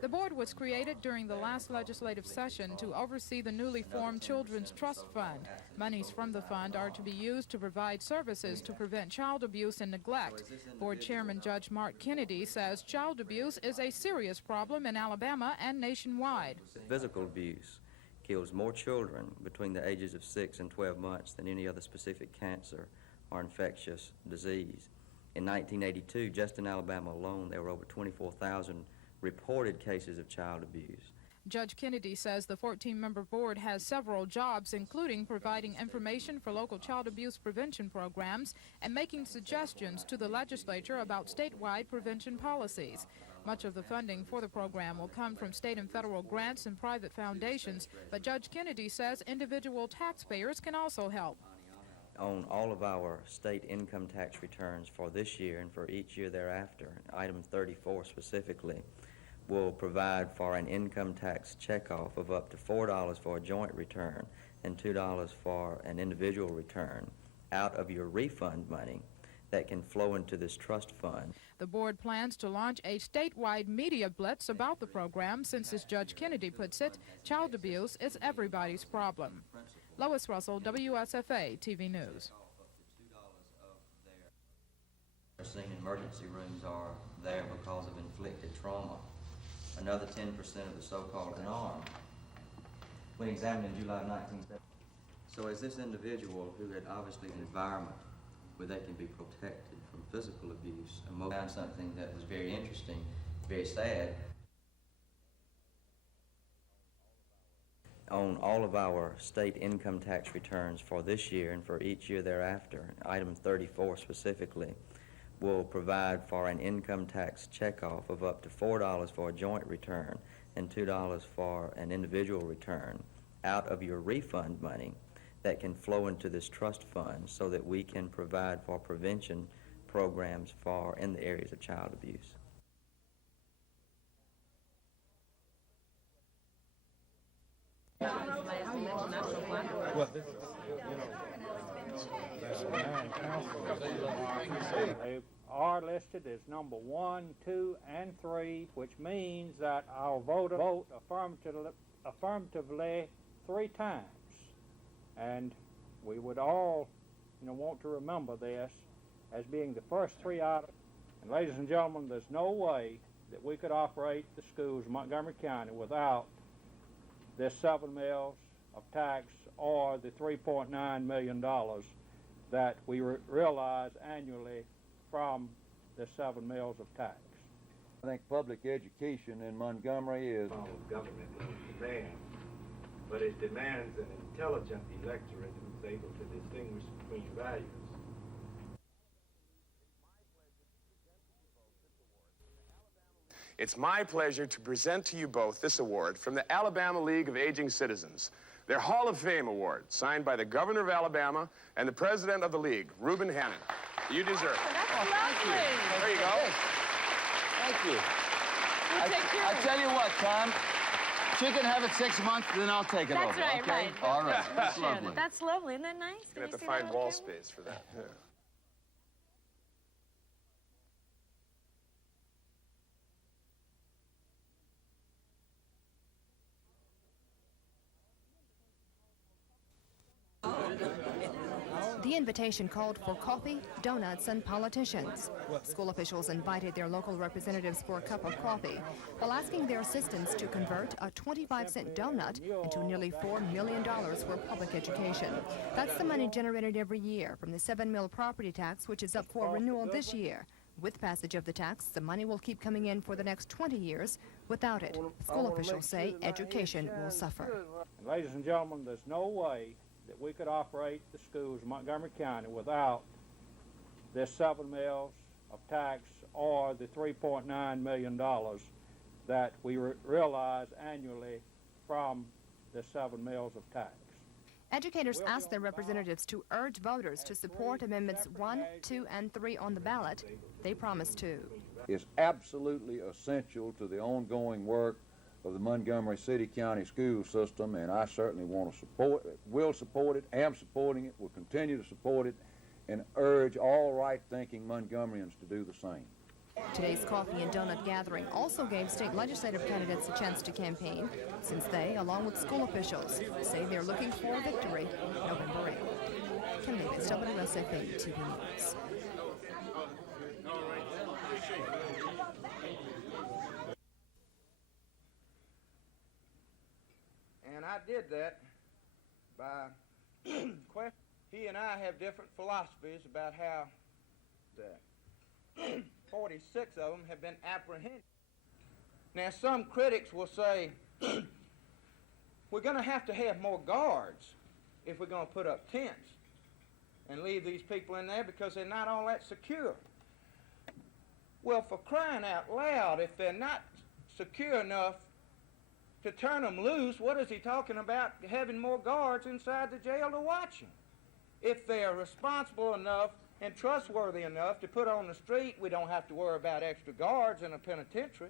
The board was created during the last legislative session to oversee the newly formed Children's Trust Fund. Monies from the fund are to be used to provide services to prevent child abuse and neglect. Board Chairman Judge Mark Kennedy says child abuse is a serious problem in Alabama and nationwide. Physical abuse kills more children between the ages of 6 and 12 months than any other specific cancer or infectious disease. In 1982, just in Alabama alone, there were over 24,000 reported cases of child abuse. Judge Kennedy says the 14-member board has several jobs, including providing information for local child abuse prevention programs and making suggestions to the legislature about statewide prevention policies. Much of the funding for the program will come from state and federal grants and private foundations, but Judge Kennedy says individual taxpayers can also help. On all of our state income tax returns for this year and for each year thereafter, item 34 specifically, will provide for an income tax checkoff of up to $4 for a joint return and $2 for an individual return out of your refund money that can flow into this trust fund. The board plans to launch a statewide media blitz about the program since, as Judge Kennedy puts it, child abuse is everybody's problem. Lois Russell, WSFA TV News. Nursing emergency rooms are there because of inflicted trauma. Another 10% of the so-called unarmed. When examined in July of 1970. So as this individual who had obviously an environment where they can be protected from physical abuse, and found something that was very interesting, very sad. On all of our state income tax returns for this year and for each year thereafter, item 34 specifically, will provide for an income tax checkoff of up to $4 for a joint return and $2 for an individual return out of your refund money that can flow into this trust fund so that we can provide for prevention programs in the areas of child abuse. Well, this is, They are listed as number 1, 2, and 3, which means that our voter vote affirmatively 3 times. And we would all, want to remember this as being the first 3 items. And ladies and gentlemen, there's no way that we could operate the schools in Montgomery County without this 7 mills of tax or the $3.9 million that we realize annually from the 7 mills of tax. I think public education in Montgomery is... Government will demand, but it demands an intelligent electorate who's able to distinguish between values. It's my pleasure to present to you both this award from the Alabama League of Aging Citizens, their Hall of Fame award, signed by the Governor of Alabama and the President of the League, Reuben Hannon. You deserve it. That's lovely. There you go. Thank you. I tell you what, Tom, she can have it 6 months, then I'll take it over. That's right, okay? right. All right. That's lovely. That's lovely. Isn't that nice? You're going to have to find wall space for that. Yeah. The invitation called for coffee, donuts, and politicians. School officials invited their local representatives for a cup of coffee while asking their assistants to convert a 25-cent donut into nearly $4 million for public education. That's the money generated every year from the 7 mil property tax, which is up for renewal this year. With passage of the tax, the money will keep coming in for the next 20 years. Without it, school officials say education will suffer. And ladies and gentlemen, there's no way that we could operate the schools in Montgomery County without this 7 mills of tax or the $3.9 million that we realize annually from the 7 mills of tax. Educators asked their representatives to urge voters to support Amendments 1, 2, and 3 on the ballot. They promised to. It's absolutely essential to the ongoing work of the Montgomery City County school system, and I certainly want to support it, will support it, am supporting it, will continue to support it, and urge all right-thinking Montgomeryans to do the same. Today's coffee and donut gathering also gave state legislative candidates a chance to campaign, since they, along with school officials, say they're looking for a victory November 8th. Kim Davis, WSFA TV News. And I did that by he and I have different philosophies about how the 46 of them have been apprehended. Now, some critics will say, we're going to have more guards if we're going to put up tents and leave these people in there because they're not all that secure. Well, for crying out loud, if they're not secure enough to turn them loose, what is he talking about having more guards inside the jail to watch them? If they are responsible enough and trustworthy enough to put on the street, we don't have to worry about extra guards in a penitentiary.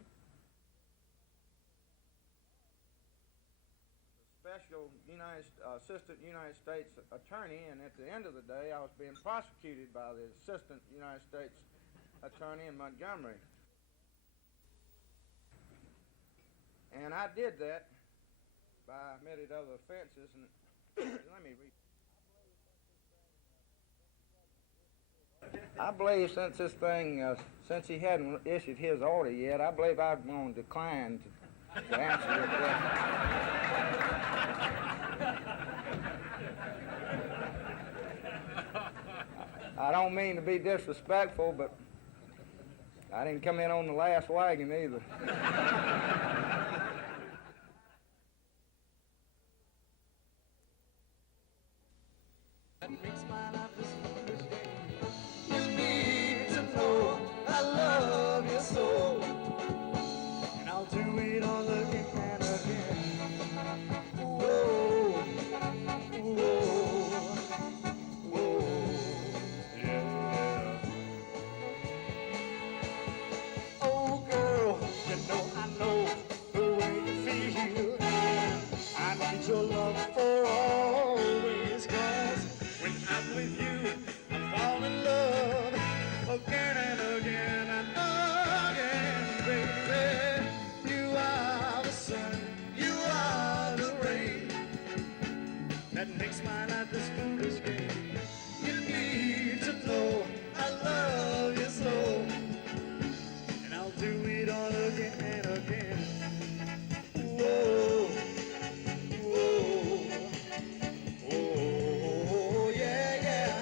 Special Assistant United States Attorney, and at the end of the day, I was being prosecuted by the Assistant United States Attorney in Montgomery. And I did that by committed other offenses, and let me read. I believe since this thing, since he hadn't issued his order yet, I believe I'm going to decline to answer your question. I don't mean to be disrespectful, but I didn't come in on the last wagon either. That makes my life this you need to know I love you so, and I'll do it all again and again. Whoa, whoa, whoa, yeah. Oh, girl, you know I know the way you feel. I need your love for always, 'cause when I'm with you, I fall in love again and again and again, baby. You are the sun, you are the rain that makes my life this foolish game. You need to know I love you so, and I'll do it all again and again. Whoa, whoa, oh, yeah, yeah.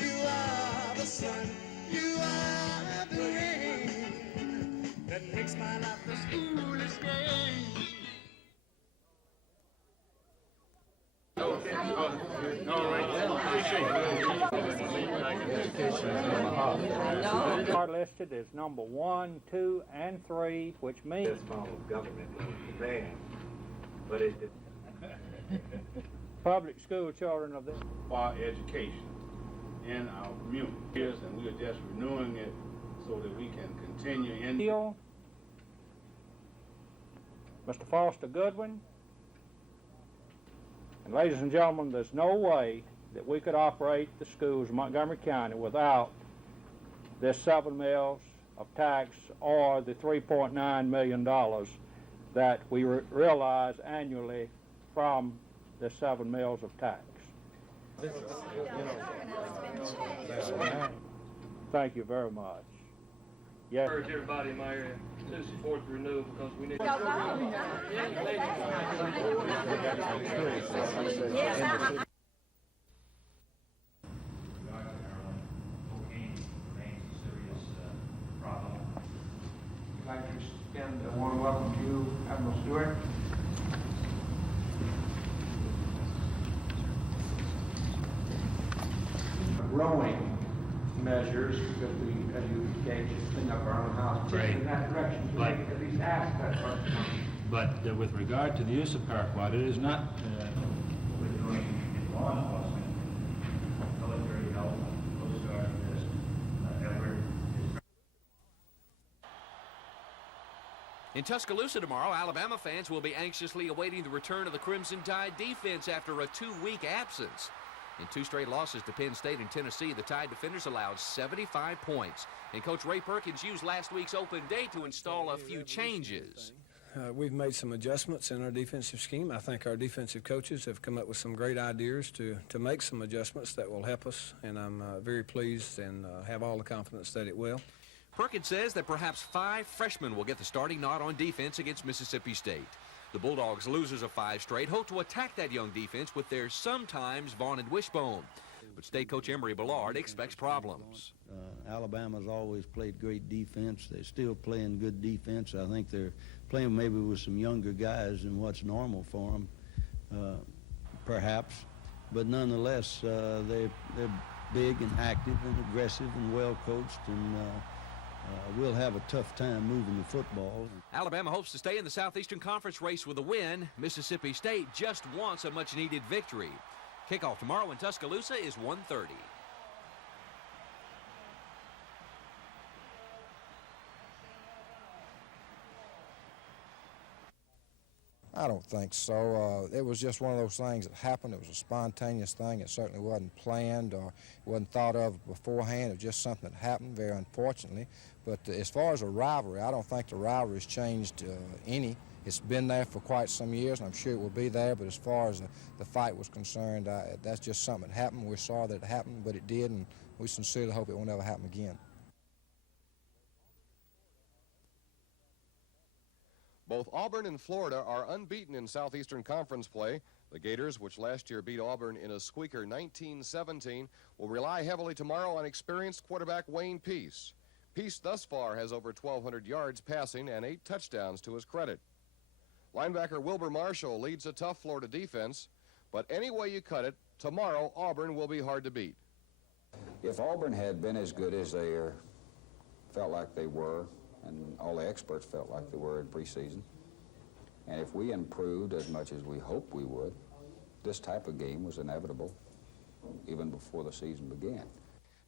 You are the sun, you are the rain that makes my life this foolish game. Are listed as number 1, 2, and 3, which means This form of government was banned, but it did. public school children of this. For education in our community. And we are just renewing it so that we can continue in Hill, Mr. Foster Goodwin, and ladies and gentlemen, there's no way that we could operate the schools in Montgomery County without this 7 mills of tax or the $3.9 million that we realize annually from the 7 mills of tax. Thank you very much. Yes. Urge everybody in my area to support the renewal because we need I'd like to extend a warm welcome to you, Admiral Stewart. Growing measures, because we, as you engage, clean up our own house, Right. in that direction, so But- we can at least ask that question. But with regard to the use of paraquat, it is not. We're doing in law enforcement, military help, Coast Guard, this effort is. In Tuscaloosa tomorrow, Alabama fans will be anxiously awaiting the return of the Crimson Tide defense after a 2-week absence. In 2 straight losses to Penn State and Tennessee, the Tide defenders allowed 75 points. And Coach Ray Perkins used last week's open day to install a few changes. We've made some adjustments in our defensive scheme. I think our defensive coaches have come up with some great ideas to make some adjustments that will help us, and I'm very pleased and have all the confidence that it will. Perkins says that perhaps 5 freshmen will get the starting nod on defense against Mississippi State. The Bulldogs, losers of 5 straight, hope to attack that young defense with their sometimes vaunted wishbone. But State coach Emory Ballard expects problems. Alabama's always played great defense. They're still playing good defense. I think they're playing maybe with some younger guys than what's normal for them, perhaps. But nonetheless, they're big and active and aggressive and well coached, and we'll have a tough time moving the football. Alabama hopes to stay in the Southeastern Conference race with a win. Mississippi State just wants a much-needed victory. Kickoff tomorrow in Tuscaloosa is 1:30. I don't think so. It was just one of those things that happened. It was a spontaneous thing. It certainly wasn't planned or wasn't thought of beforehand. It was just something that happened, very unfortunately. But as far as a rivalry, I don't think the rivalry's changed any. It's been there for quite some years, and I'm sure it will be there. But as far as the fight was concerned, that's just something that happened. We're sorry that it happened, but it did, and we sincerely hope it will never happen again. Both Auburn and Florida are unbeaten in Southeastern Conference play. The Gators, which last year beat Auburn in a squeaker 19-17, will rely heavily tomorrow on experienced quarterback Wayne Peace. Peace thus far has over 1,200 yards passing and 8 touchdowns to his credit. Linebacker Wilbur Marshall leads a tough Florida defense, but any way you cut it, tomorrow Auburn will be hard to beat. If Auburn had been as good as they felt like they were, and all the experts felt like they were in preseason, and if we improved as much as we hoped we would, this type of game was inevitable even before the season began.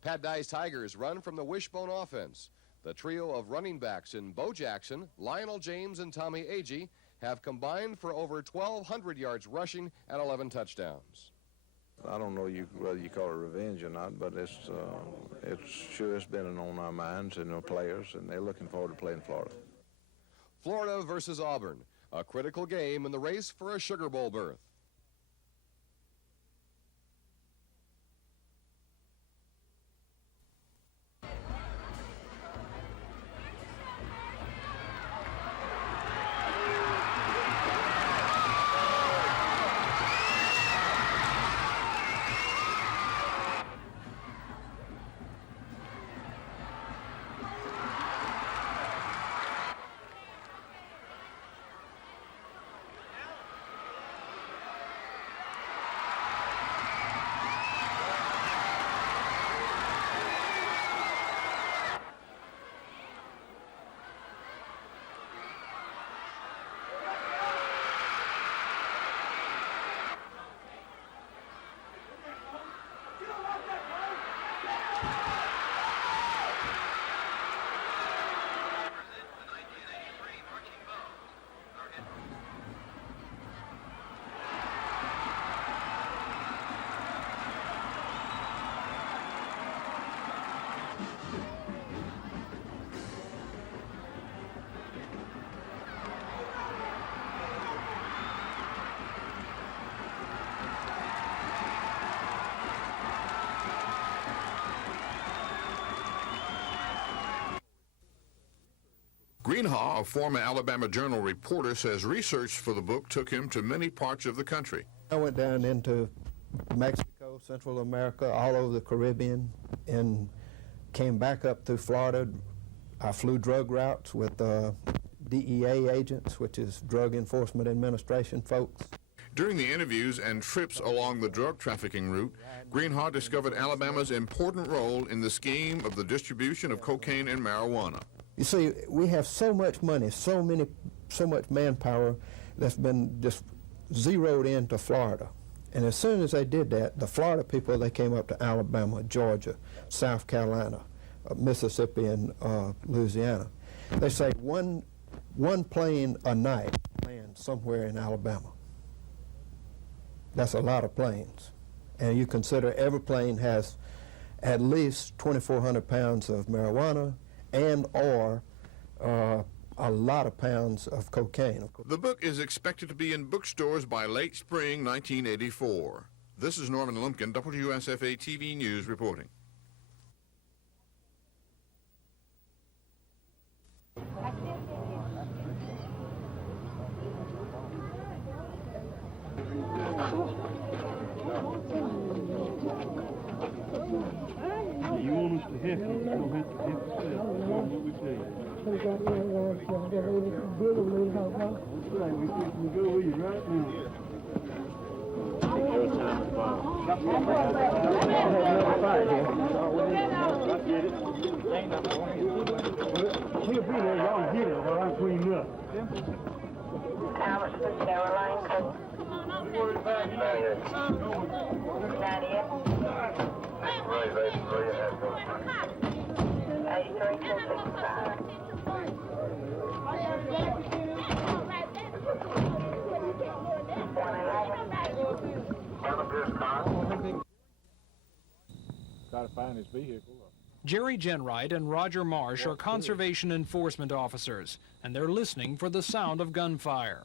Pat Dye's Tigers run from the wishbone offense. The trio of running backs in Bo Jackson, Lionel James, and Tommy Agee have combined for over 1,200 yards rushing and 11 touchdowns. I don't know whether you call it revenge or not, but it's sure it's been on our minds and our players, and they're looking forward to playing Florida. Florida versus Auburn, a critical game in the race for a Sugar Bowl berth. Greenhaw, a former Alabama Journal reporter, says research for the book took him to many parts of the country. I went down into Mexico, Central America, all over the Caribbean, and came back up through Florida. I flew drug routes with DEA agents, which is Drug Enforcement Administration folks. During the interviews and trips along the drug trafficking route, Greenhaw discovered Alabama's important role in the scheme of the distribution of cocaine and marijuana. You see, we have so much money, so much manpower that's been just zeroed into Florida. And as soon as they did that, the Florida people, they came up to Alabama, Georgia, South Carolina, Mississippi, and Louisiana. They say one plane a night lands somewhere in Alabama. That's a lot of planes. and you consider every plane has at least 2,400 pounds of marijuana and or a lot of pounds of cocaine. The book is expected to be in bookstores by late spring 1984. This is Norman Lumpkin, WSFA TV News reporting. You want us to help you, you don't have to help yourself. That's what we tell you. That's right, we fixing to go with you right now. Take your time, Bob. She'll be there, y'all get her while I'm cleaning up. Allison, Caroline, Nadia. Right, 83-65. Try to find his vehicle. Jerry Jenright and Roger Marsh are conservation enforcement officers, and they're listening for the sound of gunfire.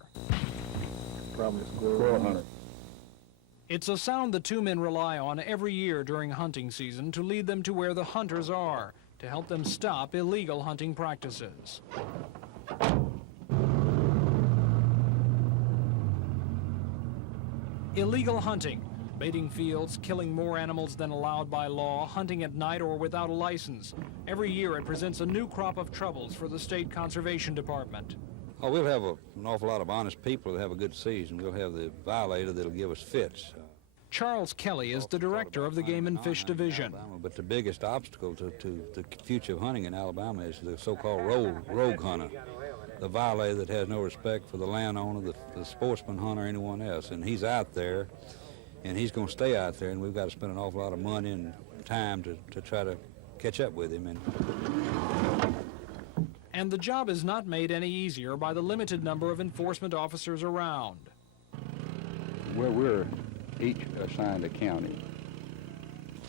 Probably a squirrel hunter. It's a sound the two men rely on every year during hunting season to lead them to where the hunters are, to help them stop illegal hunting practices. Illegal hunting, baiting fields, killing more animals than allowed by law, hunting at night or without a license. Every year it presents a new crop of troubles for the State Conservation Department. Oh, we'll have an awful lot of honest people that have a good season. We'll have the violator that'll give us fits. Charles Kelly is the director of the Game and Fish Division. But the biggest obstacle to the future of hunting in Alabama is the so-called rogue hunter, the violator that has no respect for the landowner, the sportsman hunter, anyone else. And he's out there, and he's going to stay out there, and we've got to spend an awful lot of money and time to try to catch up with him. And the job is not made any easier by the limited number of enforcement officers around. Well, we're each assigned a county.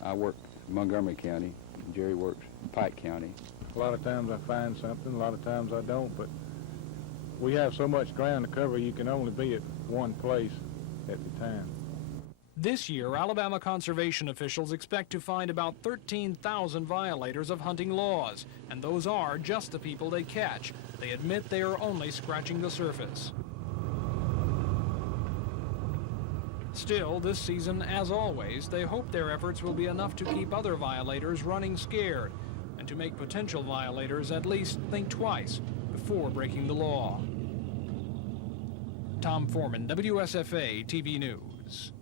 I work Montgomery County, Jerry works Pike County. A lot of times I find something, a lot of times I don't, but we have so much ground to cover you can only be at one place at the time. This year, Alabama conservation officials expect to find about 13,000 violators of hunting laws, and those are just the people they catch. They admit they are only scratching the surface. Still, this season, as always, they hope their efforts will be enough to keep other violators running scared and to make potential violators at least think twice before breaking the law. Tom Foreman, WSFA TV News.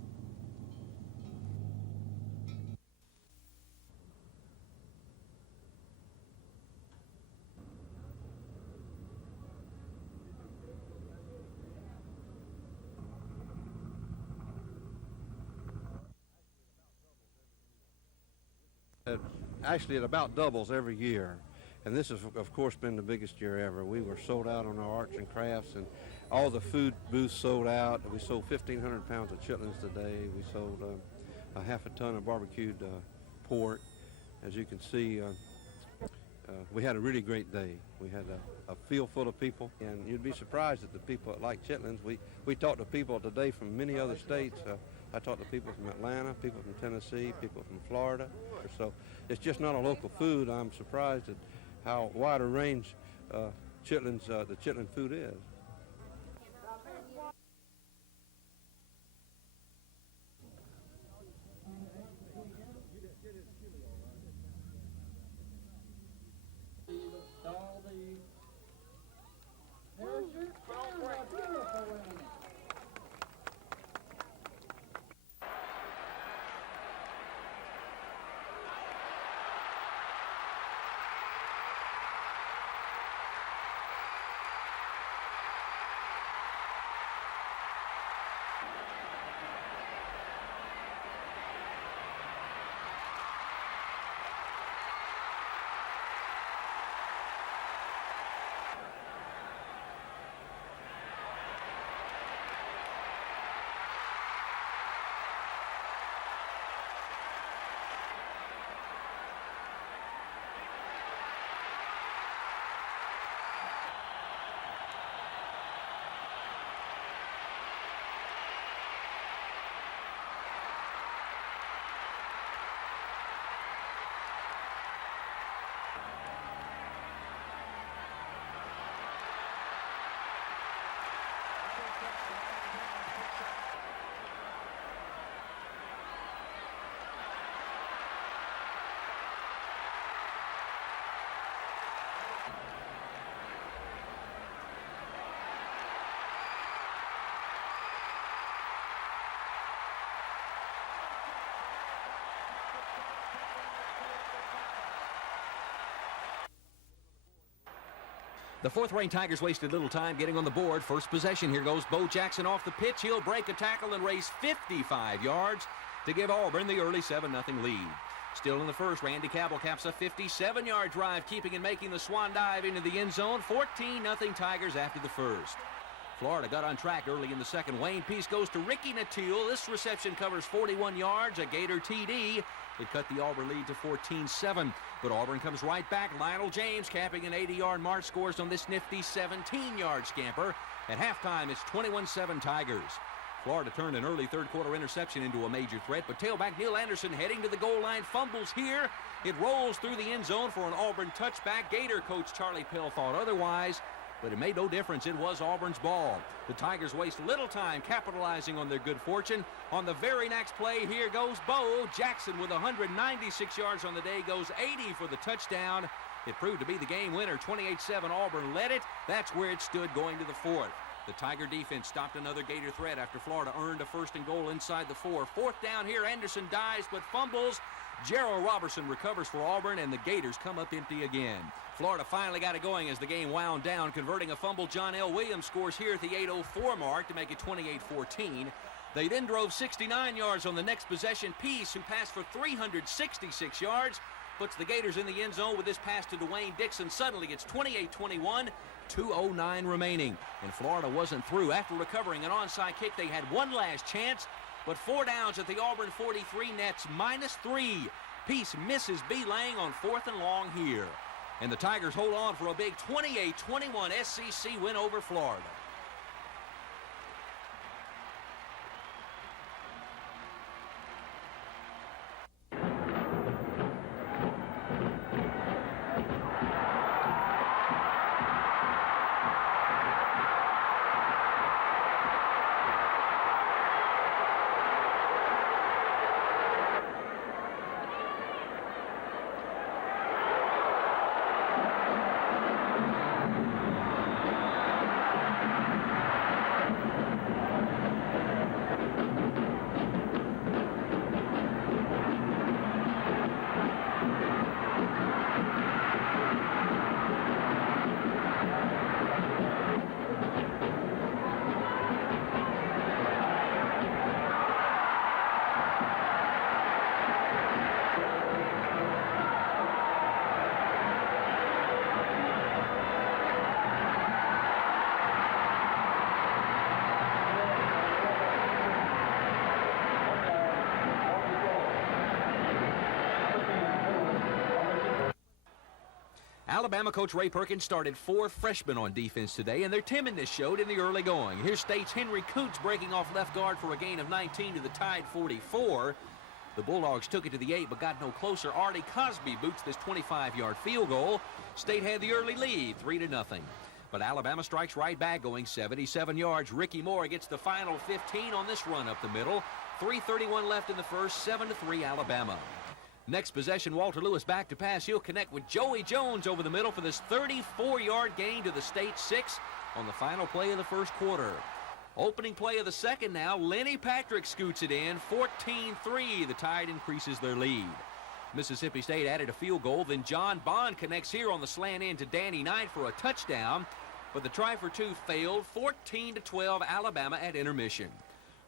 Actually, it about doubles every year, and this has, of course, been the biggest year ever. We were sold out on our arts and crafts, and all the food booths sold out. We sold 1,500 pounds of chitlins today. We sold a half a ton of barbecued pork. As you can see, we had a really great day. We had a field full of people, and you'd be surprised at the people that like chitlins. We talked to people today from many other states. I talked to people from Atlanta, people from Tennessee, people from Florida. So it's just not a local food. I'm surprised at how wide a range the chitlin food is. The fourth-ranked Tigers wasted little time getting on the board. First possession, here goes Bo Jackson off the pitch. He'll break a tackle and race 55 yards to give Auburn the early 7-0 lead. Still in the first, Randy Cabell caps a 57-yard drive, keeping and making the swan dive into the end zone. 14-0 Tigers after the first. Florida got on track early in the second. Wayne Peace goes to Ricky Natil. This reception covers 41 yards, a Gator TD. It cut the Auburn lead to 14-7. But Auburn comes right back. Lionel James capping an 80-yard mark, scores on this nifty 17-yard scamper. At halftime, it's 21-7 Tigers. Florida turned an early third-quarter interception into a major threat, but tailback Neil Anderson heading to the goal line fumbles here. It rolls through the end zone for an Auburn touchback. Gator coach Charlie Pell thought otherwise, but it made no difference. It was Auburn's ball. The Tigers waste little time capitalizing on their good fortune. On the very next play, here goes Bo Jackson with 196 yards on the day, goes 80 for the touchdown. It proved to be the game winner. 28-7 Auburn led it. That's where it stood going to the fourth. The Tiger defense stopped another Gator threat after Florida earned a first and goal inside the 4. Fourth down here, Anderson dives but fumbles. Gerald Robertson recovers for Auburn, and the Gators come up empty again. Florida finally got it going as the game wound down, converting a fumble. John L. Williams scores here at the 8:04 mark to make it 28-14. They then drove 69 yards on the next possession. Peace, who passed for 366 yards, puts the Gators in the end zone with this pass to Dwayne Dixon. Suddenly it's 28-21, 2:09 remaining. And Florida wasn't through. After recovering an onside kick, they had one last chance, but 4 downs at the Auburn 43, nets -3. Peace misses B-Lang on 4th and long here. And the Tigers hold on for a big 28-21 SEC win over Florida. Alabama coach Ray Perkins started 4 freshmen on defense today, and their timidness showed in the early going. Here's State's Henry Coots breaking off left guard for a gain of 19 to the Tide 44. The Bulldogs took it to the 8, but got no closer. Artie Cosby boots this 25-yard field goal. State had the early lead, 3-0. But Alabama strikes right back, going 77 yards. Ricky Moore gets the final 15 on this run up the middle. 3:31 left in the first, 7-3 Alabama. Next possession, Walter Lewis back to pass. He'll connect with Joey Jones over the middle for this 34-yard gain to the State 6 on the final play of the first quarter. Opening play of the second now, Lenny Patrick scoots it in, 14-3. The Tide increases their lead. Mississippi State added a field goal, then John Bond connects here on the slant in to Danny Knight for a touchdown, but the try for 2 failed. 14-12 Alabama at intermission.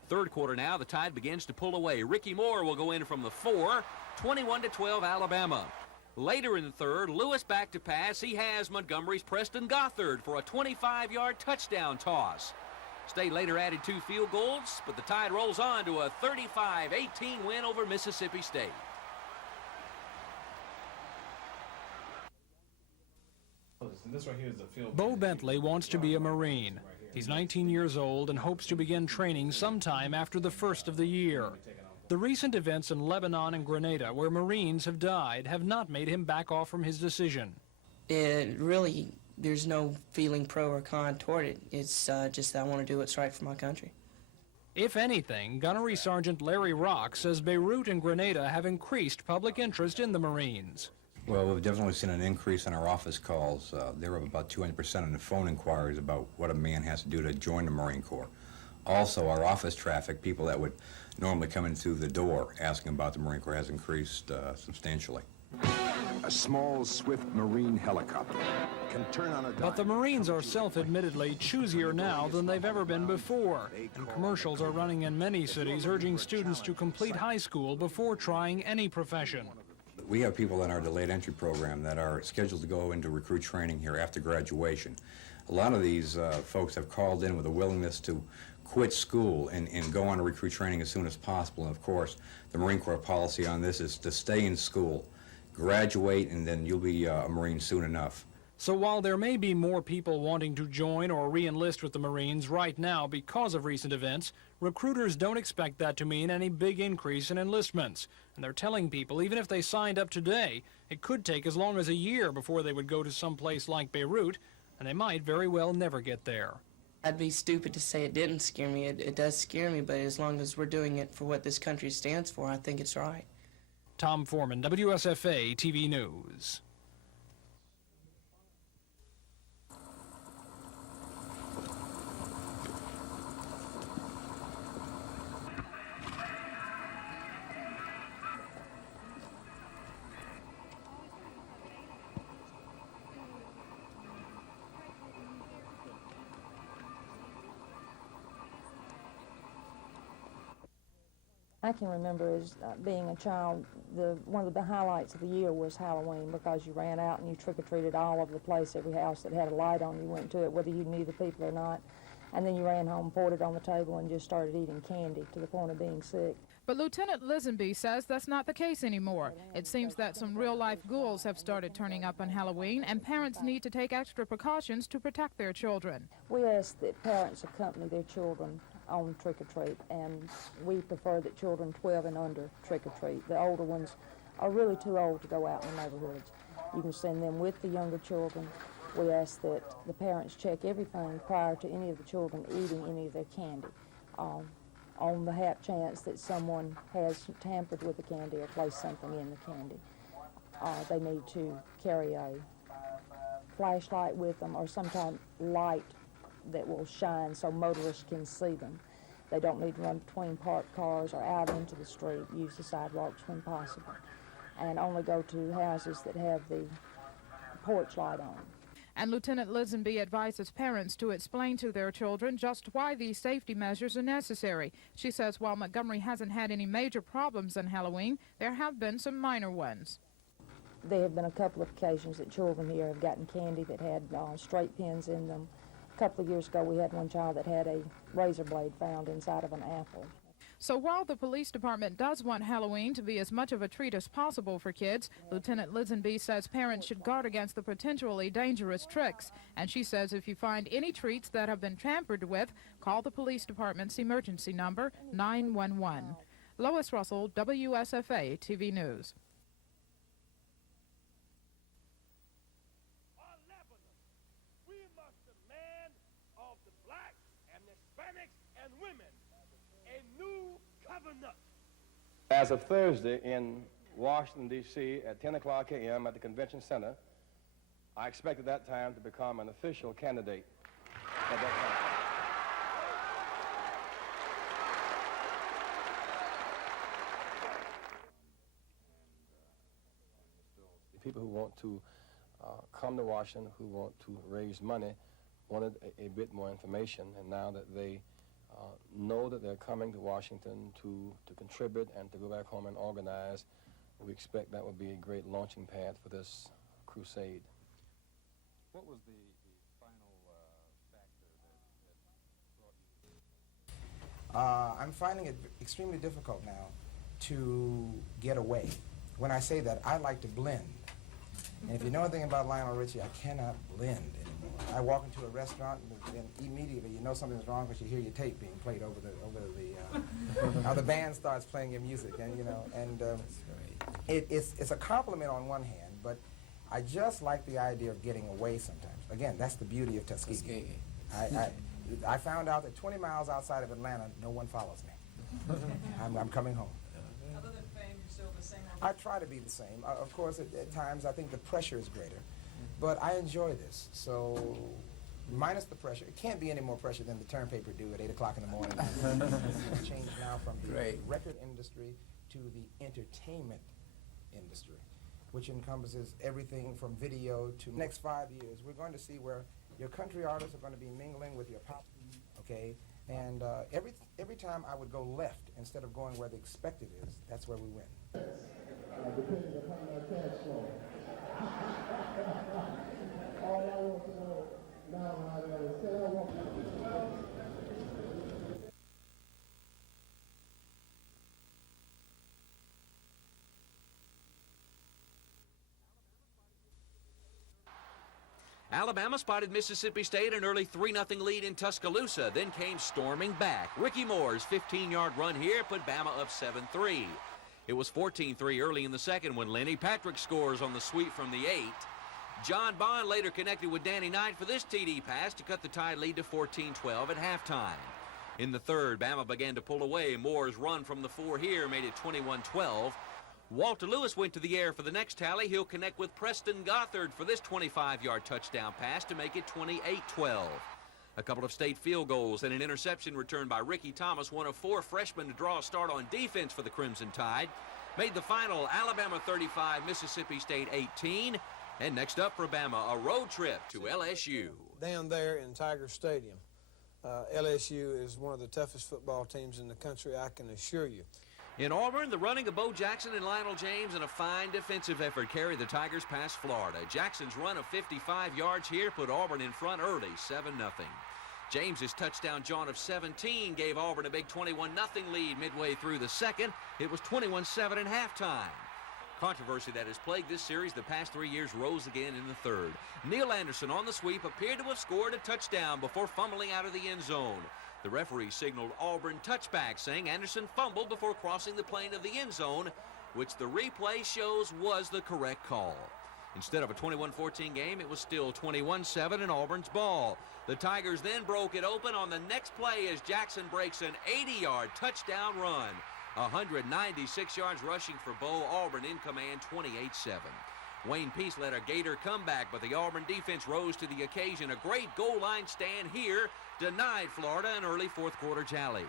Third quarter now, the Tide begins to pull away. Ricky Moore will go in from the 4, 21-12 Alabama. Later in the third, Lewis back to pass. He has Montgomery's Preston Gothard for a 25-yard touchdown toss. State later added 2 field goals, but the Tide rolls on to a 35-18 win over Mississippi State. This right here is the field. Bo Bentley wants to be a Marine. He's 19 years old and hopes to begin training sometime after the first of the year. The recent events in Lebanon and Grenada, where Marines have died, have not made him back off from his decision. Really, there's no feeling pro or con toward it. It's just that I want to do what's right for my country. If anything, Gunnery Sergeant Larry Rock says Beirut and Grenada have increased public interest in the Marines. Well, we've definitely seen an increase in our office calls. They're up about 200% in the phone inquiries about what a man has to do to join the Marine Corps. Also, our office traffic, people that would normally come in through the door asking about the Marine Corps, has increased substantially. A small, swift Marine helicopter can turn on a dime. But the Marines are self-admittedly choosier now than they've ever been before. And commercials are running in many cities urging students to complete high school before trying any profession. We have people in our delayed entry program that are scheduled to go into recruit training here after graduation. A lot of these folks have called in with a willingness to quit school and go on to recruit training as soon as possible. And of course, the Marine Corps policy on this is to stay in school, graduate, and then you'll be a Marine soon enough. So while there may be more people wanting to join or re-enlist with the Marines right now because of recent events, recruiters don't expect that to mean any big increase in enlistments. And they're telling people even if they signed up today, it could take as long as a year before they would go to some place like Beirut, and they might very well never get there. I'd be stupid to say it didn't scare me. It does scare me, but as long as we're doing it for what this country stands for, I think it's right. Tom Foreman, WSFA TV News. I can remember as being a child, one of the highlights of the year was Halloween, because you ran out and you trick-or-treated all over the place. Every house that had a light on, you went to it, whether you knew the people or not. And then you ran home, poured it on the table, and just started eating candy to the point of being sick. But Lieutenant Lisenby says that's not the case anymore. It seems that some real-life ghouls have started turning up on Halloween, and parents need to take extra precautions to protect their children. We ask that parents accompany their children on trick-or-treat, and we prefer that children 12 and under trick-or-treat. The older ones are really too old to go out in the neighborhoods. You can send them with the younger children. We ask that the parents check everything prior to any of the children eating any of their candy. On the hap chance that someone has tampered with the candy or placed something in the candy, they need to carry a flashlight with them or some kind of light that will shine so motorists can see them. They don't need to run between parked cars or out into the street. Use the sidewalks when possible. And only go to houses that have the porch light on. And Lieutenant Lisenby advises parents to explain to their children just why these safety measures are necessary. She says while Montgomery hasn't had any major problems on Halloween, there have been some minor ones. There have been a couple of occasions that children here have gotten candy that had straight pins in them. A couple of years ago, we had one child that had a razor blade found inside of an apple. So while the police department does want Halloween to be as much of a treat as possible for kids, Lieutenant Lisenby says parents should guard against the potentially dangerous tricks. And she says if you find any treats that have been tampered with, call the police department's emergency number, 911. Lois Russell, WSFA TV News. As of Thursday in Washington, D.C. at 10 o'clock a.m. at the Convention Center, I expect at that time to become an official candidate at that time. People who want to come to Washington, who want to raise money, wanted a bit more information, and now that they know that they're coming to Washington to contribute and to go back home and organize, we expect that will be a great launching pad for this crusade. What was the final factor that brought you? I'm finding it extremely difficult now to get away. When I say that, I like to blend. And if you know anything about Lionel Richie, I cannot blend anymore. I walk into a restaurant and immediately you know something's wrong because you hear your tape being played over the how the band starts playing your music, and you know, and it's a compliment on one hand, but I just like the idea of getting away sometimes. Again, that's the beauty of Tuskegee. I found out that 20 miles outside of Atlanta, no one follows me. I'm coming home. Other than fame, you're still the same? I try to be the same. Of course, at times I think the pressure is greater, but I enjoy this. So, minus the pressure, it can't be any more pressure than the term paper due at 8 o'clock in the morning. It's changed now from the record industry to the entertainment industry. which encompasses everything from video to next 5 years. We're going to see where your country artists are going to be mingling with your pop, okay? And every time I would go left instead of going where the expected is, that's where we win. Depending upon our cash flow. All I want to know now is can I walk Alabama spotted Mississippi State an early 3-0 lead in Tuscaloosa, then came storming back. Ricky Moore's 15-yard run here put Bama up 7-3. It was 14-3 early in the second when Lenny Patrick scores on the sweep from the 8. John Bond later connected with Danny Knight for this TD pass to cut the Tide lead to 14-12 at halftime. In the third, Bama began to pull away. Moore's run from the 4 here made it 21-12. Walter Lewis went to the air for the next tally. He'll connect with Preston Gothard for this 25-yard touchdown pass to make it 28-12. A couple of state field goals and an interception returned by Ricky Thomas, one of 4 freshmen to draw a start on defense for the Crimson Tide, made the final Alabama 35, Mississippi State 18. And next up for Bama, a road trip to LSU. Down there in Tiger Stadium, LSU is one of the toughest football teams in the country, I can assure you. In Auburn, the running of Bo Jackson and Lionel James and a fine defensive effort carried the Tigers past Florida. Jackson's run of 55 yards here put Auburn in front early, 7-0. James's touchdown jaunt of 17 gave Auburn a big 21-0 lead midway through the second. It was 21-7 at halftime. Controversy that has plagued this series the past 3 years rose again in the third. Neil Anderson on the sweep appeared to have scored a touchdown before fumbling out of the end zone. The referee signaled Auburn touchback, saying Anderson fumbled before crossing the plane of the end zone, which the replay shows was the correct call. Instead of a 21-14 game, it was still 21-7 in Auburn's ball. The Tigers then broke it open on the next play as Jackson breaks an 80-yard touchdown run. 196 yards rushing for Bo. Auburn in command 28-7. Wayne Peace led a Gator comeback, but the Auburn defense rose to the occasion. A great goal line stand here denied Florida an early fourth quarter tally.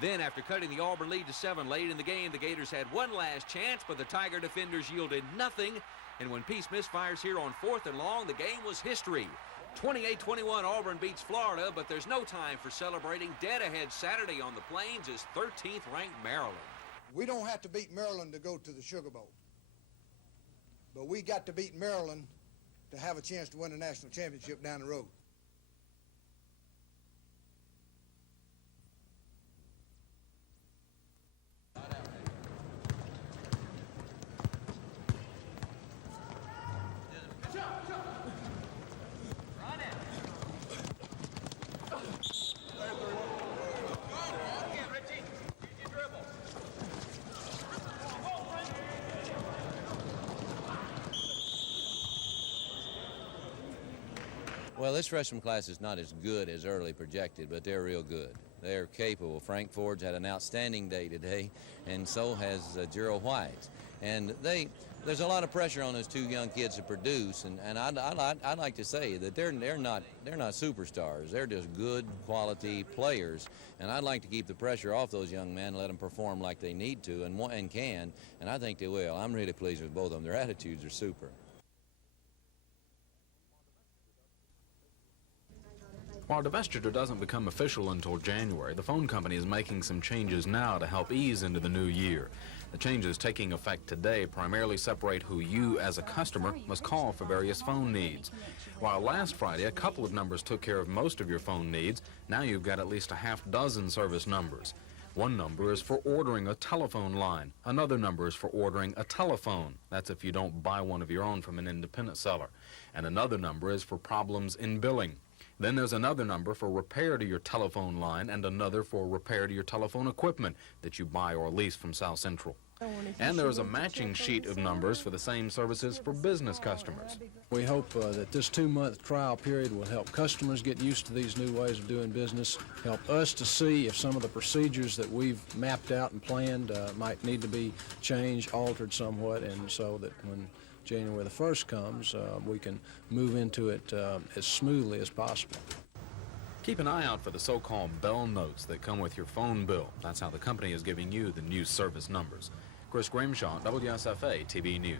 Then, after cutting the Auburn lead to 7 late in the game, the Gators had one last chance, but the Tiger defenders yielded nothing. And when Peace misfires here on 4th and long, the game was history. 28-21, Auburn beats Florida, but there's no time for celebrating. Dead ahead Saturday on the Plains is 13th-ranked Maryland. We don't have to beat Maryland to go to the Sugar Bowl. But we got to beat Maryland to have a chance to win the national championship down the road. Well, this freshman class is not as good as early projected, but they're real good. They're capable. Frank Ford's had an outstanding day today, and so has Gerald White. And there's a lot of pressure on those 2 young kids to produce, and I'd like to say that they're not superstars. They're just good quality players, and I'd like to keep the pressure off those young men and let them perform like they need to and can, and I think they will. I'm really pleased with both of them. Their attitudes are super. While divestiture doesn't become official until January, the phone company is making some changes now to help ease into the new year. The changes taking effect today primarily separate who you, as a customer, must call for various phone needs. While last Friday a couple of numbers took care of most of your phone needs, now you've got at least a half-dozen service numbers. One number is for ordering a telephone line. Another number is for ordering a telephone. That's if you don't buy one of your own from an independent seller. And another number is for problems in billing. Then there's another number for repair to your telephone line and another for repair to your telephone equipment that you buy or lease from South Central. And there is a matching sheet of numbers for the same services for business customers. We hope that this 2-month trial period will help customers get used to these new ways of doing business, help us to see if some of the procedures that we've mapped out and planned might need to be changed, altered somewhat, and so that when January the 1st comes, we can move into it as smoothly as possible. Keep an eye out for the so-called bell notes that come with your phone bill. That's how the company is giving you the new service numbers. Chris Grimshaw, WSFA TV News.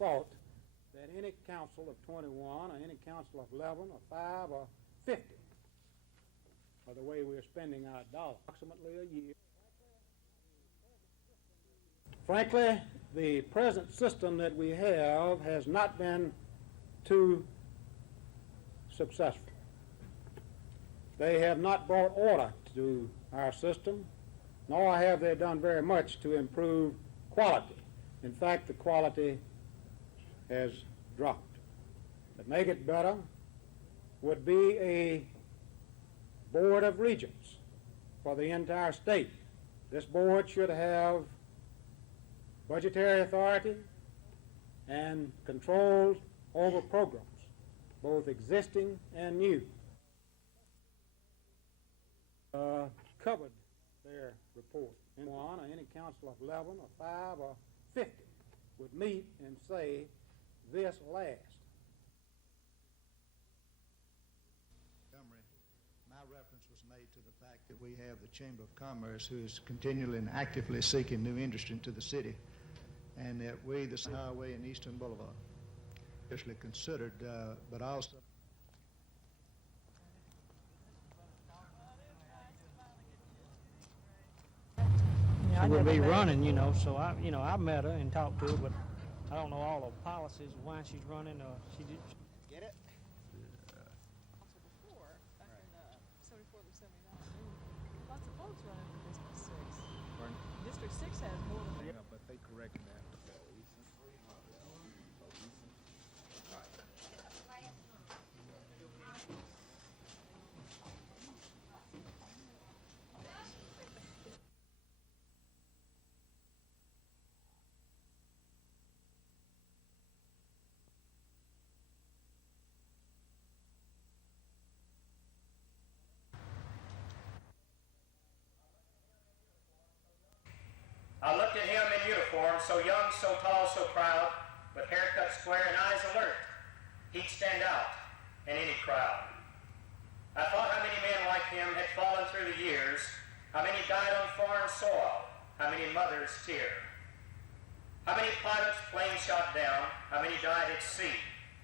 thought that any council of 21 or any council of 11 or 5 or 50, or the way we're spending our dollars, approximately a year. Frankly, the present system that we have has not been too successful. They have not brought order to our system, nor have they done very much to improve quality. In fact, the quality has dropped. To make it better would be a board of regents for the entire state. This board should have budgetary authority and control over programs, both existing and new. Covered their report. Anyone or any council of 11 or 5 or 50 would meet and say this last. My reference was made to the fact that we have the Chamber of Commerce, who is continually and actively seeking new industry into the city, and that we, the highway and Eastern Boulevard, especially considered, but also We'll be running, you know, so I met her and talked to her, but I don't know all the policies, why she's running, or she did. Get it? Before, back in 74 to 79, lots of folks running for District 6. District 6 has more than... Yeah, but they corrected that. I looked at him in uniform, so young, so tall, so proud, with haircut square and eyes alert. He'd stand out in any crowd. I thought how many men like him had fallen through the years, how many died on foreign soil, how many mothers tear. How many pilots planes shot down, how many died at sea,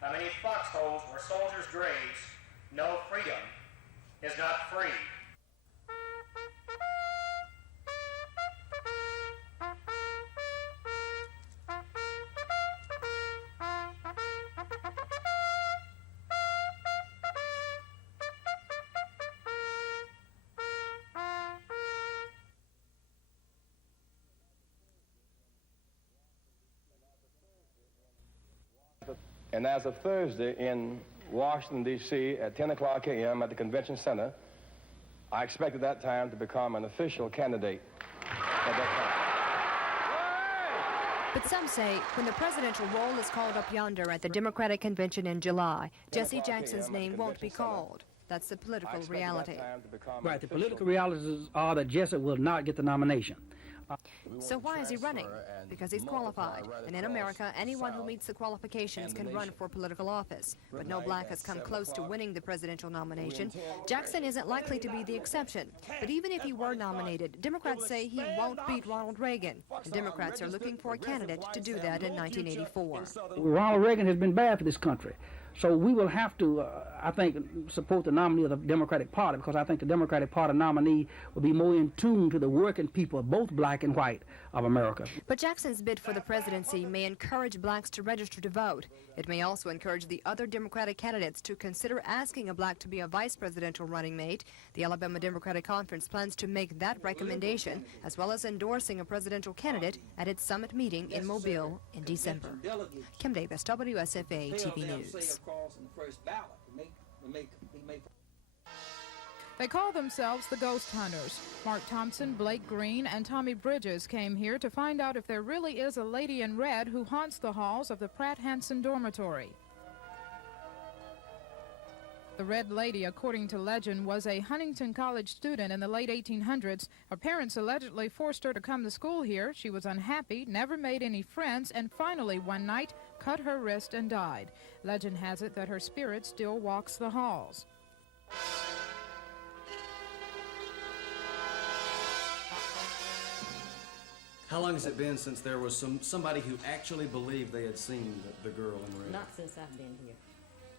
how many foxholes were soldiers' graves. No, freedom is not free. And as of Thursday in Washington, D.C. at 10 o'clock a.m. at the Convention Center, I expect at that time to become an official candidate at that time. But some say when the presidential roll is called up yonder at the Democratic Convention in July, Jesse Jackson's name won't be called. That's the political reality. Right, the political realities are that Jesse will not get the nomination. So why is he running? Because he's qualified. And in America, anyone who meets the qualifications can run for political office. But no black has come close to winning the presidential nomination. Jackson isn't likely to be the exception. But even if he were nominated, Democrats say he won't beat Ronald Reagan. And Democrats are looking for a candidate to do that in 1984. Ronald Reagan has been bad for this country. So we will have to, I think, support the nominee of the Democratic Party, because I think the Democratic Party nominee will be more in tune to the working people, both black and white, of America. But Jackson's bid for the presidency may encourage blacks to register to vote. It may also encourage the other Democratic candidates to consider asking a black to be a vice presidential running mate. The Alabama Democratic Conference plans to make that recommendation, as well as endorsing a presidential candidate at its summit meeting in Mobile in December. Kim Davis, WSFA TV News. They call themselves the Ghost Hunters. Mark Thompson, Blake Green, and Tommy Bridges came here to find out if there really is a lady in red who haunts the halls of the Pratt-Hanson dormitory. The Red Lady, according to legend, was a Huntington College student in the late 1800s. Her parents allegedly forced her to come to school here. She was unhappy, never made any friends, and finally one night cut her wrist and died. Legend has it that her spirit still walks the halls. How long has it been since there was somebody who actually believed they had seen the girl in red? Not since I've been here.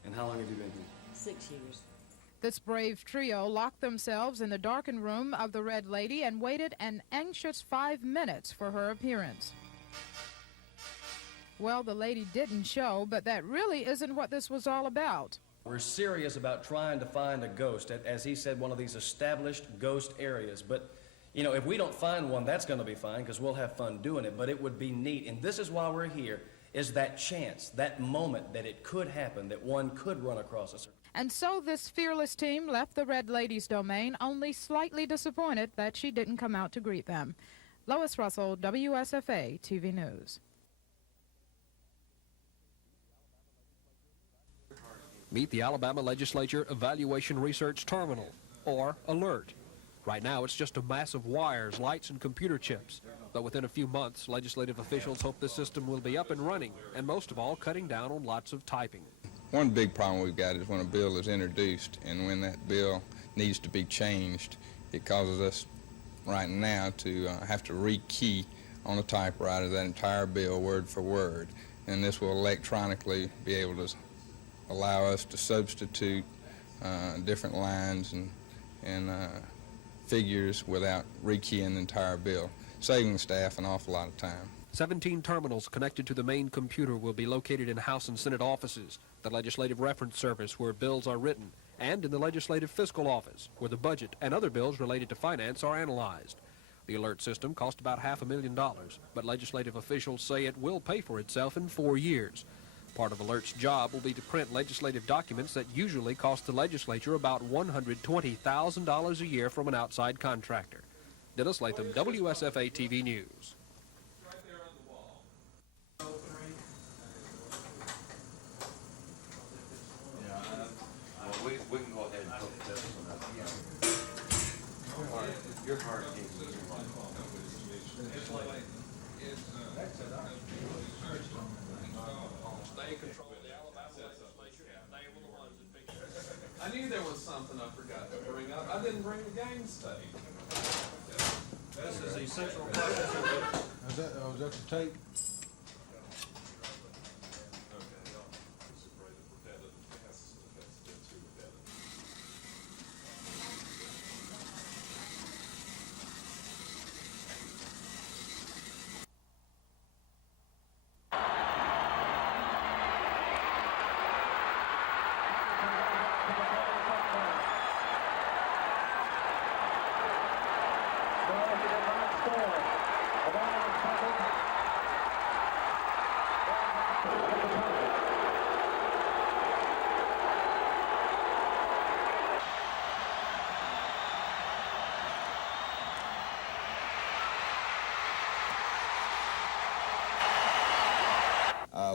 And how long have you been here? 6 years. This brave trio locked themselves in the darkened room of the Red Lady and waited an anxious 5 minutes for her appearance. Well, the lady didn't show, but that really isn't what this was all about. We're serious about trying to find a ghost at, as he said, one of these established ghost areas. But, you know, if we don't find one, that's going to be fine because we'll have fun doing it. But it would be neat, and this is why we're here, is that chance, that moment that it could happen, that one could run across us. And so this fearless team left the Red Lady's domain, only slightly disappointed that she didn't come out to greet them. Lois Russell, WSFA TV News. Meet the Alabama Legislature Evaluation Research Terminal, or ALERT. Right now, it's just a mass of wires, lights, and computer chips. But within a few months, legislative officials hope the system will be up and running, and most of all, cutting down on lots of typing. One big problem we've got is when a bill is introduced and when that bill needs to be changed, it causes us right now to have to rekey on a typewriter that entire bill word for word. And this will electronically be able to allow us to substitute different lines and figures without rekeying the entire bill, saving the staff an awful lot of time. 17 terminals connected to the main computer will be located in House and Senate offices, the Legislative Reference Service where bills are written, and in the Legislative Fiscal Office where the budget and other bills related to finance are analyzed. The ALERT system cost about $500,000, but legislative officials say it will pay for itself in 4 years. Part of ALERT's job will be to print legislative documents that usually cost the legislature about $120,000 a year from an outside contractor. Dennis Latham, WSFA TV News. We can go ahead and put this one up. Your card is I knew there was something I forgot to bring up. I didn't bring the game study. This is the central process. Is that the tape?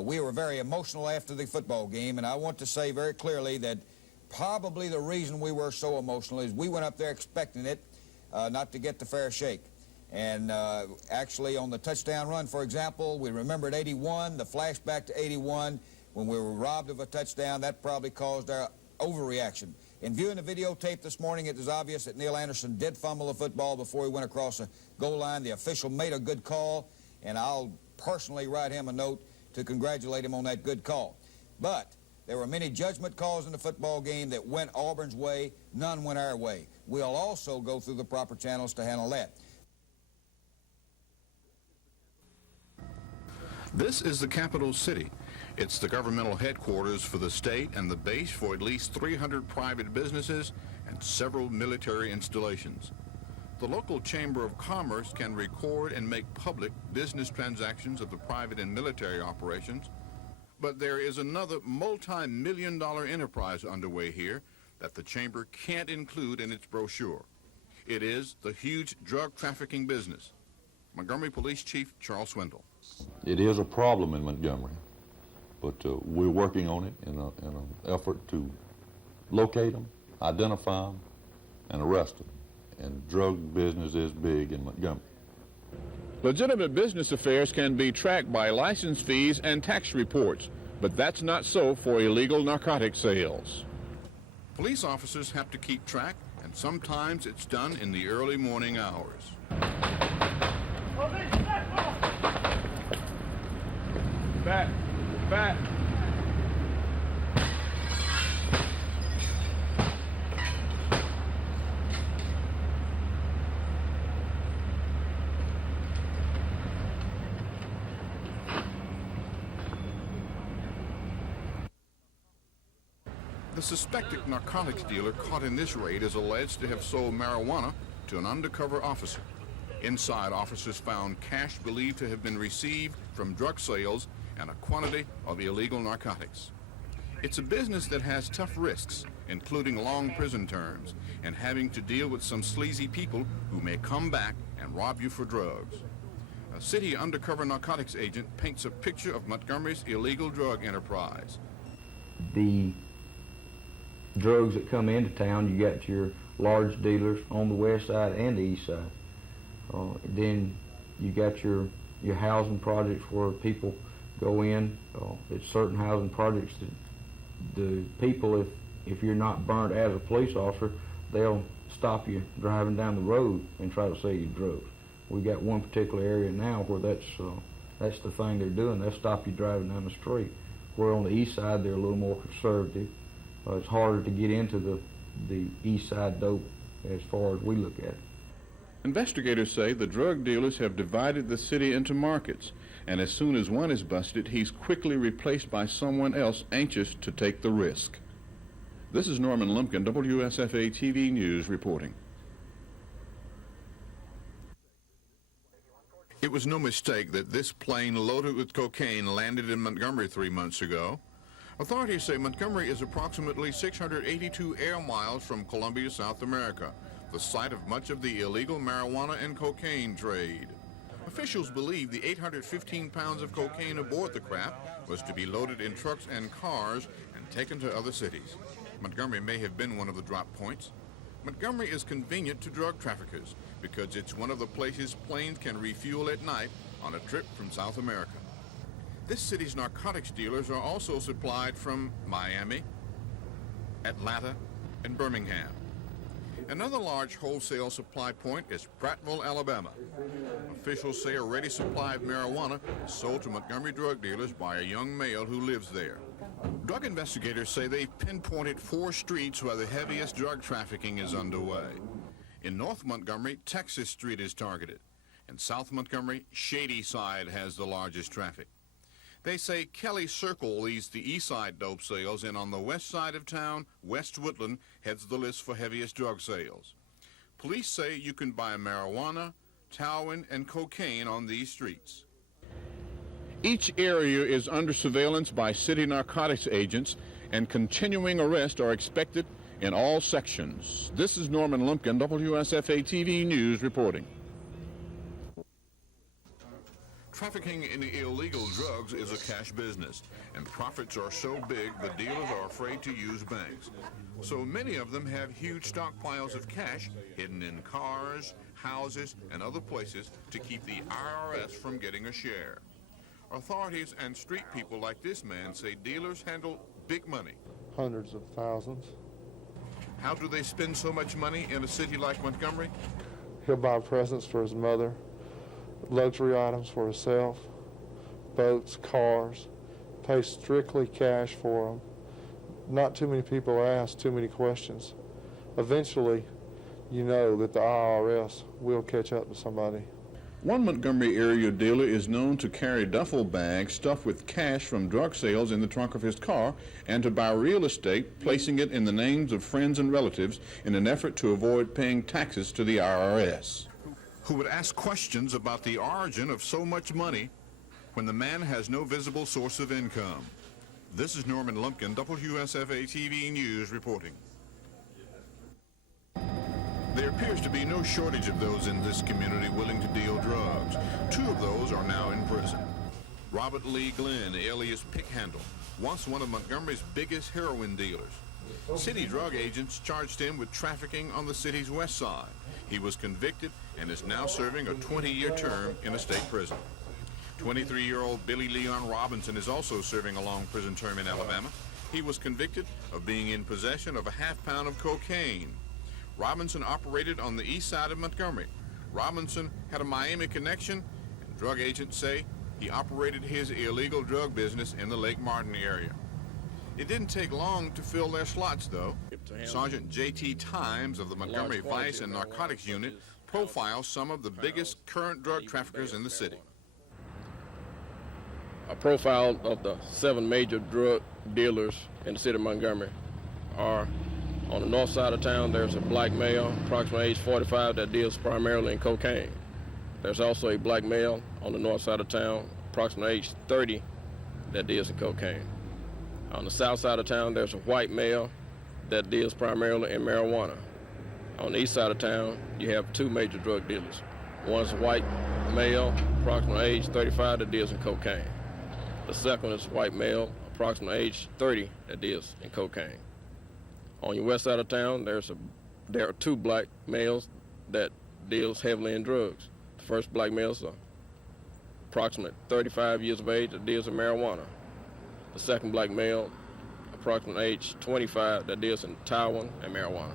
We were very emotional after the football game, and I want to say very clearly that probably the reason we were so emotional is we went up there expecting it not to get the fair shake. And actually on the touchdown run, for example, we remembered 81, the flashback to 81, when we were robbed of a touchdown. That probably caused our overreaction. In viewing the videotape this morning, it was obvious that Neil Anderson did fumble the football before he went across the goal line. The official made a good call, and I'll personally write him a note to congratulate him on that good call. But there were many judgment calls in the football game that went Auburn's way, none went our way. We'll also go through the proper channels to handle that. This is the capital city. It's the governmental headquarters for the state and the base for at least 300 private businesses and several military installations. The local Chamber of Commerce can record and make public business transactions of the private and military operations, but there is another multi-million-dollar enterprise underway here that the Chamber can't include in its brochure. It is the huge drug trafficking business. Montgomery Police Chief Charles Swindle. It is a problem in Montgomery, but we're working on it in an effort to locate them, identify them, and arrest them. And drug business is big in Montgomery. Legitimate business affairs can be tracked by license fees and tax reports, but that's not so for illegal narcotic sales. Police officers have to keep track, and sometimes it's done in the early morning hours. Back. Back. The suspected narcotics dealer caught in this raid is alleged to have sold marijuana to an undercover officer. Inside, officers found cash believed to have been received from drug sales and a quantity of illegal narcotics. It's a business that has tough risks, including long prison terms and having to deal with some sleazy people who may come back and rob you for drugs. A city undercover narcotics agent paints a picture of Montgomery's illegal drug enterprise. The drugs that come into town, you got your large dealers on the west side and the east side. Then you got your housing projects where people go in. It's certain housing projects that the people, if you're not burnt as a police officer, they'll stop you driving down the road and try to sell you drugs. We got one particular area now where that's the thing they're doing. They'll stop you driving down the street. Where on the east side they're a little more conservative. It's harder to get into the east side dope as far as we look at it. Investigators say the drug dealers have divided the city into markets, and as soon as one is busted, he's quickly replaced by someone else anxious to take the risk. This is Norman Lumpkin, WSFA TV News reporting. It was no mistake that this plane loaded with cocaine landed in Montgomery 3 months ago. Authorities say Montgomery is approximately 682 air miles from Colombia, South America, the site of much of the illegal marijuana and cocaine trade. Officials believe the 815 pounds of cocaine aboard the craft was to be loaded in trucks and cars and taken to other cities. Montgomery may have been one of the drop points. Montgomery is convenient to drug traffickers because it's one of the places planes can refuel at night on a trip from South America. This city's narcotics dealers are also supplied from Miami, Atlanta, and Birmingham. Another large wholesale supply point is Prattville, Alabama. Officials say a ready supply of marijuana is sold to Montgomery drug dealers by a young male who lives there. Drug investigators say they've pinpointed 4 streets where the heaviest drug trafficking is underway. In North Montgomery, Texas Street is targeted. In South Montgomery, Shady Side has the largest traffic. They say Kelly Circle leads the east side dope sales, and on the west side of town, West Woodland heads the list for heaviest drug sales. Police say you can buy marijuana, heroin, and cocaine on these streets. Each area is under surveillance by city narcotics agents, and continuing arrests are expected in all sections. This is Norman Lumpkin, WSFA TV News reporting. Trafficking in illegal drugs is a cash business, and profits are so big the dealers are afraid to use banks. So many of them have huge stockpiles of cash hidden in cars, houses, and other places to keep the IRS from getting a share. Authorities and street people like this man say dealers handle big money. Hundreds of thousands. How do they spend so much money in a city like Montgomery? He'll buy presents for his mother, luxury items for himself, boats, cars, pay strictly cash for them. Not too many people ask too many questions. Eventually, you know that the IRS will catch up to somebody. One Montgomery area dealer is known to carry duffel bags stuffed with cash from drug sales in the trunk of his car and to buy real estate, placing it in the names of friends and relatives in an effort to avoid paying taxes to the IRS. Who would ask questions about the origin of so much money when the man has no visible source of income. This is Norman Lumpkin, WSFA TV News reporting. There appears to be no shortage of those in this community willing to deal drugs. 2 of those are now in prison. Robert Lee Glenn, alias Pickhandle, once one of Montgomery's biggest heroin dealers. City drug agents charged him with trafficking on the city's west side. He was convicted and is now serving a 20-year term in a state prison. 23-year-old Billy Leon Robinson is also serving a long prison term in Alabama. He was convicted of being in possession of a half-pound of cocaine. Robinson operated on the east side of Montgomery. Robinson had a Miami connection, and drug agents say he operated his illegal drug business in the Lake Martin area. It didn't take long to fill their slots, though. Sergeant J.T. Times of the Montgomery Vice and Narcotics Unit profiles some of the biggest current drug traffickers in the city. A profile of the 7 major drug dealers in the city of Montgomery are: on the north side of town, there's a black male, approximately age 45, that deals primarily in cocaine. There's also a black male on the north side of town, approximately age 30, that deals in cocaine. On the south side of town, there's a white male that deals primarily in marijuana. On the east side of town, you have 2 major drug dealers. One's a white male, approximately age 35, that deals in cocaine. The second is a white male, approximately age 30, that deals in cocaine. On your west side of town, there are 2 black males that deals heavily in drugs. The first black male is approximately 35 years of age that deals in marijuana. The second black male, approximately age 25, that deals in Taiwan and marijuana.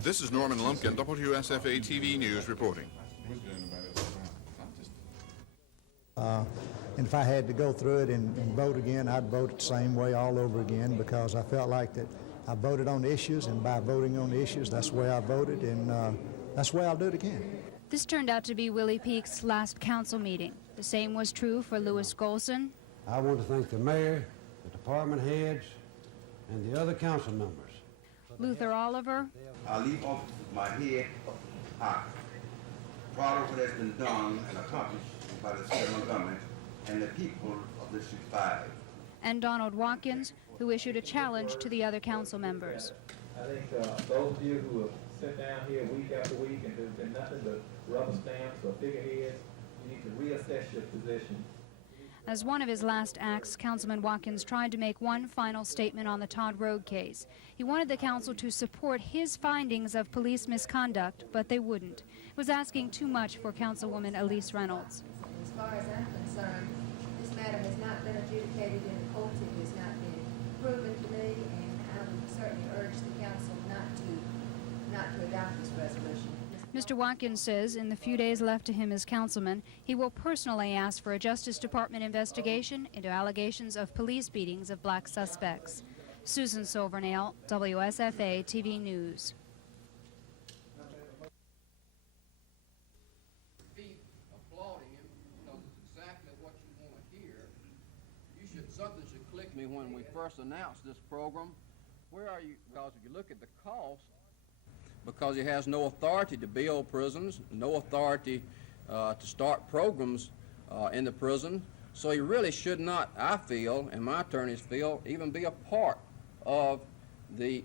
This is Norman Lumpkin, WSFA TV News reporting. And if I had to go through it and vote again, I'd vote it the same way all over again, because I felt like that I voted on the issues, and by voting on the issues, that's the way I voted, and that's the way I'll do it again. This turned out to be Willie Peake's last council meeting. The same was true for Louis Golson. I want to thank the mayor, the department heads, and the other council members. Luther Oliver. I leave off my head high, proud of what has been done and accomplished by the city of Montgomery and the people of District 5. And Donald Watkins, who issued a challenge to the other council members. I think those of you who have sat down here week after week and there's been nothing but rubber stamps or figureheads, you need to reassess your position. As one of his last acts, Councilman Watkins tried to make one final statement on the Todd Road case. He wanted the council to support his findings of police misconduct, but they wouldn't. It was asking too much for Councilwoman Elise Reynolds. As far as I'm concerned, this matter has not been adjudicated in the courts. It has not been proven to me, and I would certainly urge the council not to adopt this resolution. Mr. Watkins says in the few days left to him as councilman, he will personally ask for a Justice Department investigation into allegations of police beatings of black suspects. Susan Silvernail, WSFA TV News. Applauding him because it's exactly what you want to hear. Something should click me when we first announced this program. Where are you? Because if you look at the cost, because he has no authority to build prisons, no authority to start programs in the prison, so he really should not, I feel, and my attorneys feel, even be a part of the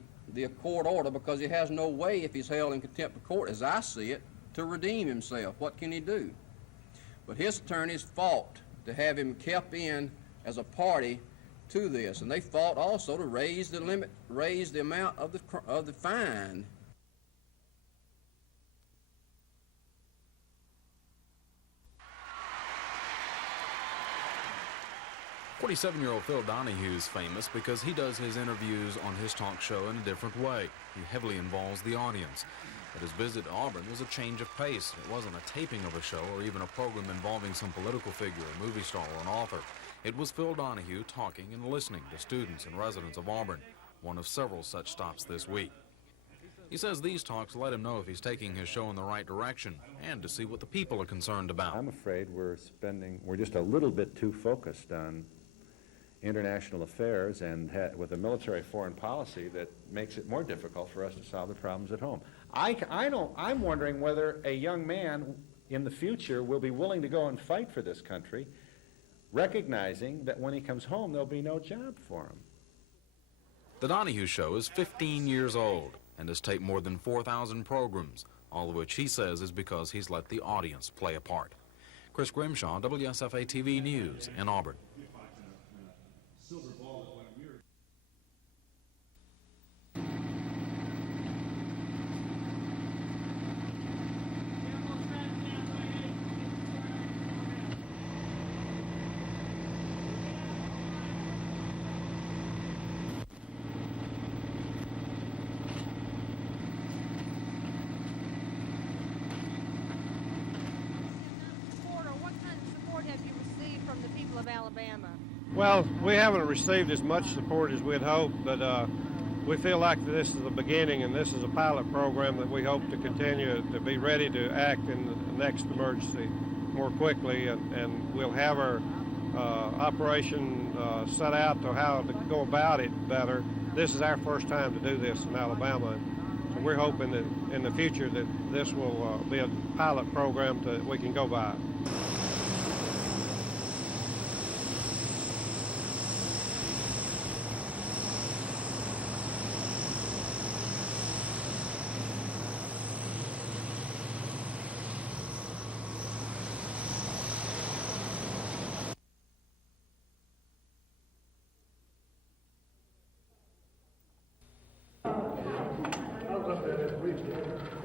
court order, because he has no way, if he's held in contempt of court, as I see it, to redeem himself. What can he do? But his attorneys fought to have him kept in as a party to this, and they fought also to raise the limit, raise the amount of the fine. 47-year-old Phil Donahue is famous because he does his interviews on his talk show in a different way. He heavily involves the audience. But his visit to Auburn was a change of pace. It wasn't a taping of a show or even a program involving some political figure, a movie star, or an author. It was Phil Donahue talking and listening to students and residents of Auburn, one of several such stops this week. He says these talks let him know if he's taking his show in the right direction and to see what the people are concerned about. I'm afraid we're just a little bit too focused on international affairs and with a military foreign policy that makes it more difficult for us to solve the problems at home. I'm wondering whether a young man in the future will be willing to go and fight for this country, recognizing that when he comes home there'll be no job for him. The Donahue Show is 15 years old and has taped more than 4,000 programs, all of which he says is because he's let the audience play a part. Chris Grimshaw, WSFA TV News in Auburn. What kind of support have you received Well, we haven't received as much support as we'd hoped, but we feel like this is the beginning, and this is a pilot program that we hope to continue to be ready to act in the next emergency more quickly, and we'll have our operation set out to how to go about it better. This is our first time to do this in Alabama, so we're hoping that in the future that this will be a pilot program that we can go by.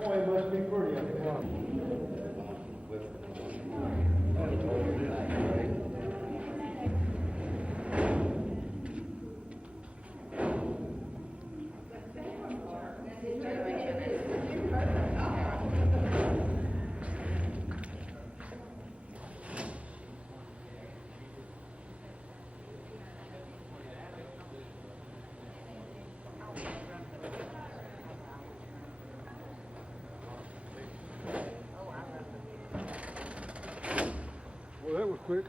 Boy, it must be pretty up there. Well, that was quick.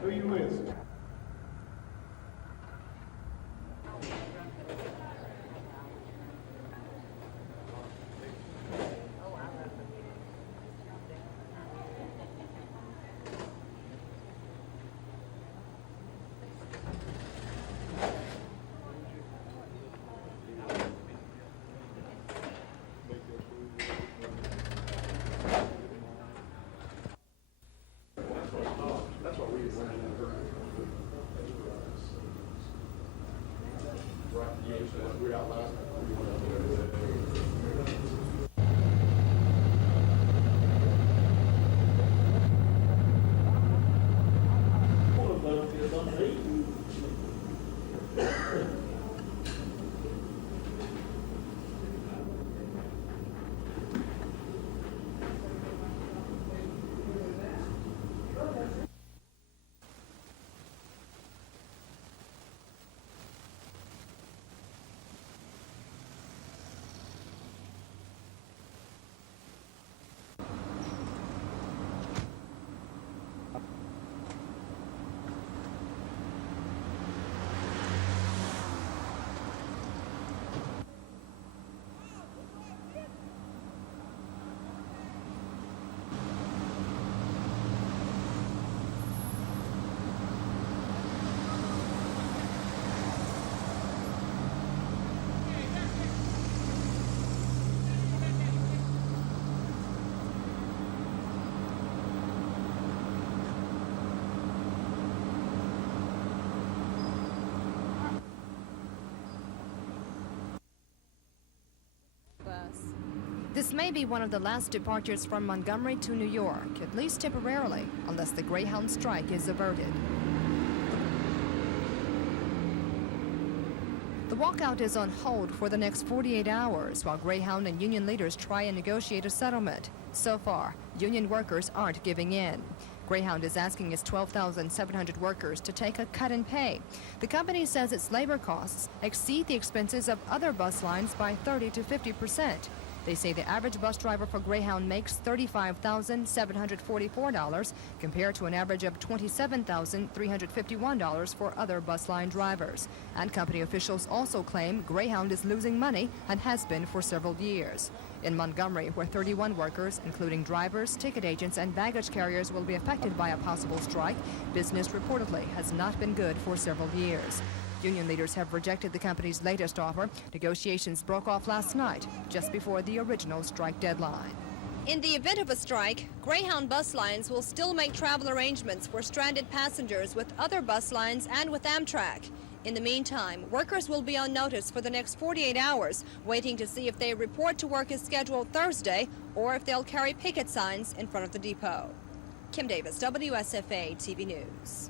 Who you with? That's what we went right, yes, we're out last. This may be one of the last departures from Montgomery to New York, at least temporarily, unless the Greyhound strike is averted. The walkout is on hold for the next 48 hours while Greyhound and union leaders try and negotiate a settlement. So far, union workers aren't giving in. Greyhound is asking its 12,700 workers to take a cut in pay. The company says its labor costs exceed the expenses of other bus lines by 30 to 50%. They say the average bus driver for Greyhound makes $35,744 compared to an average of $27,351 for other bus line drivers. And company officials also claim Greyhound is losing money and has been for several years. In Montgomery, where 31 workers, including drivers, ticket agents, and baggage carriers, will be affected by a possible strike, business reportedly has not been good for several years. Union leaders have rejected the company's latest offer. Negotiations broke off last night, just before the original strike deadline. In the event of a strike, Greyhound bus lines will still make travel arrangements for stranded passengers with other bus lines and with Amtrak. In the meantime, workers will be on notice for the next 48 hours, waiting to see if they report to work as scheduled Thursday or if they'll carry picket signs in front of the depot. Kim Davis, WSFA TV News.